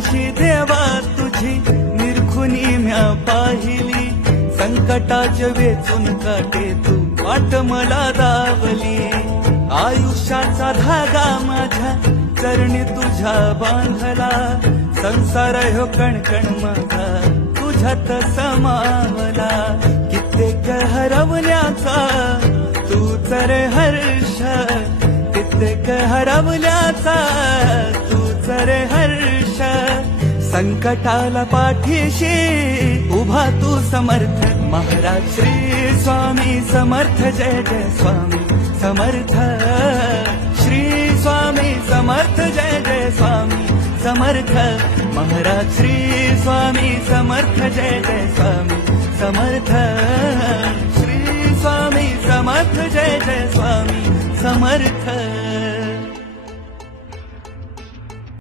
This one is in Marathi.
कशी देवा तुझी निरखुनी म्या पाहिली, संकटाच्या वेचून काटे तू वाट मला दावली. आयुष्याचा धागा माझ्या चरणी तुझ्या बांधला, संसार हो कणकण माझा तुझ्यात समावला. कित्येक हरवल्याचा तूच रे हर्ष, कित्येक हरवल्याचा तूच रे हर्ष. संकटाला पाठीशी उभा तू समर्थ, महाराज श्री स्वामी समर्थ. जय जय स्वामी समर्थ, श्री स्वामी समर्थ. जय जय स्वामी समर्थ, महाराज श्री स्वामी समर्थ. जय जय स्वामी समर्थ, श्री स्वामी समर्थ. जय जय स्वामी समर्थ.